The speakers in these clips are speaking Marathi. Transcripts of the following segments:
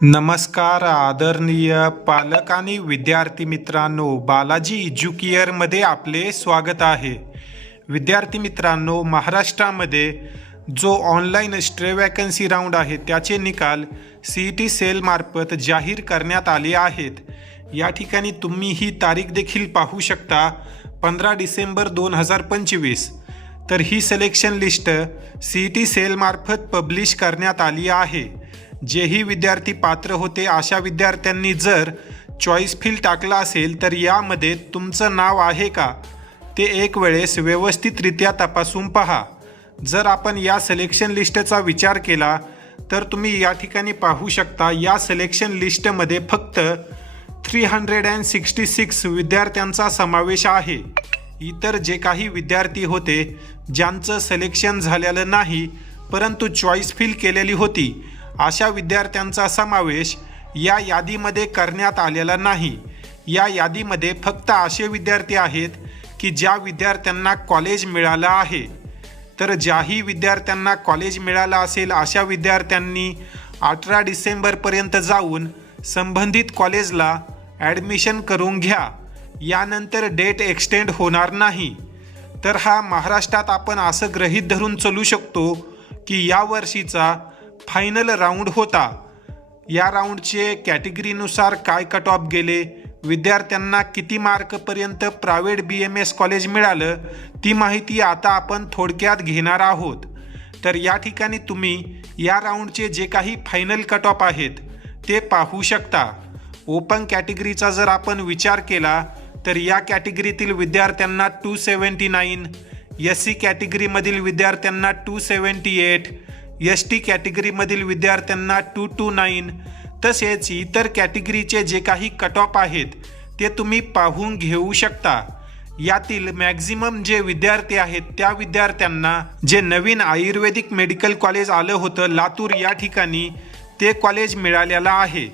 नमस्कार आदरणीय पालक आणि विद्यार्थी मित्रांनो, बालाजी एज्युकेअरमध्ये आपले स्वागत आहे। विद्यार्थी मित्रांनो, महाराष्ट्रामध्ये जो ऑनलाईन स्ट्रे वॅकन्सी राऊंड आहे त्याचे निकाल CET सेलमार्फत जाहीर करण्यात आले आहेत। या ठिकाणी तुम्ही ही तारीख देखील पाहू शकता, 15 डिसेंबर 2025। तर ही सिलेक्शन लिस्ट CET सेलमार्फत पब्लिश करण्यात आली आहे। जेही विद्यार्थी पात्र होते अशा विद्यार्थ्यांनी जर चॉईस फील्ड टाकला असेल तर यामध्ये तुमचं नाव आहे का ते एक वेळेस व्यवस्थितरित्या तपासून पहा। जर आपण या सिलेक्शन लिस्टचा विचार केला तर तुम्ही या ठिकाणी पाहू शकता, या सिलेक्शन लिस्टमध्ये फक्त 366 विद्यार्थ्यांचा समावेश आहे। इतर जे काही विद्यार्थी होते ज्यांचं सिलेक्शन झालेलं नाही परंतु चॉईस फील्ड केलेली होती अशा विद्यार्थ्यांचा समावेश या यादीमध्ये करण्यात आलेला नाही। या यादीमध्ये फक्त असे विद्यार्थी आहेत की ज्या विद्यार्थ्यांना कॉलेज मिळालं आहे। तर ज्याही विद्यार्थ्यांना कॉलेज मिळालं असेल अशा विद्यार्थ्यांनी 18 डिसेंबरपर्यंत जाऊन संबंधित कॉलेजला ॲडमिशन करून घ्या। यानंतर डेट एक्सटेंड होणार नाही। तर हा महाराष्ट्रात आपण असं गृहीत धरून चालू शकतो की या वर्षीचा फायनल राऊंड होता। या राऊंडचे कॅटेगरीनुसार काय कट ऑफ गेले, विद्यार्थ्यांना किती मार्कपर्यंत प्रायव्हेट BMS कॉलेज मिळालं, ती माहिती आता आपण थोडक्यात घेणार आहोत। तर या ठिकाणी तुम्ही या राऊंडचे जे काही फायनल कट ऑफ आहेत ते पाहू शकता। ओपन कॅटेगरीचा जर आपण विचार केला तर या कॅटेगरीतील विद्यार्थ्यांना 279, SC कॅटेगरीमधील विद्यार्थ्यांना 278, ST कॅटेगरीमधील विद्यार्थ्यांना 229, तसेच इतर कॅटेगरीचे जे काही कट ऑफ आहेत ते तुम्ही पाहून घेऊ शकता। यातील मॅक्झिमम जे विद्यार्थी आहेत त्या विद्यार्थ्यांना जे नवीन आयुर्वेदिक मेडिकल कॉलेज आलं होतं लातूर या ठिकाणी, ते कॉलेज मिळालेलं आहे।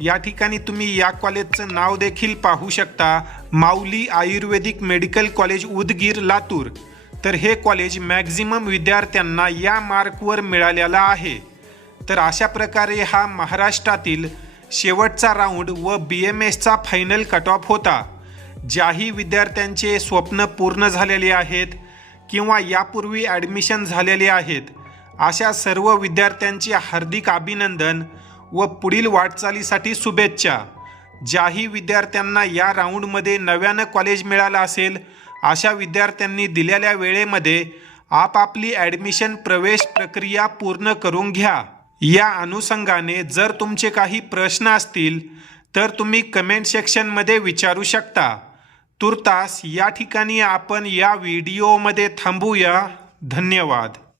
या ठिकाणी तुम्ही या कॉलेजचं नाव देखील पाहू शकता, माऊली आयुर्वेदिक मेडिकल कॉलेज उदगीर लातूर। तर हे कॉलेज मॅक्झिमम विद्यार्थ्यांना या मार्कवर मिळालेला आहे। तर अशा प्रकारे हा महाराष्ट्रातील शेवटचा राऊंड व BMSचा फायनल कट ऑफ होता। ज्याही विद्यार्थ्यांचे स्वप्न पूर्ण झालेले आहेत किंवा यापूर्वी ॲडमिशन झालेले आहेत अशा सर्व विद्यार्थ्यांचे हार्दिक अभिनंदन व पुढील वाटचालीसाठी शुभेच्छा। ज्याही विद्यार्थ्यांना या राऊंडमध्ये नव्यानं कॉलेज मिळालं असेल अशा विद्यार्थ्यांनी दिलेल्या वेळेमध्ये आपापली ॲडमिशन प्रवेश प्रक्रिया पूर्ण करून घ्या। या अनुषंगाने जर तुमचे काही प्रश्न असतील तर तुम्ही कमेंट सेक्शनमध्ये विचारू शकता। तुर्तास या ठिकाणी आपण या व्हिडिओमध्ये थांबूया। धन्यवाद।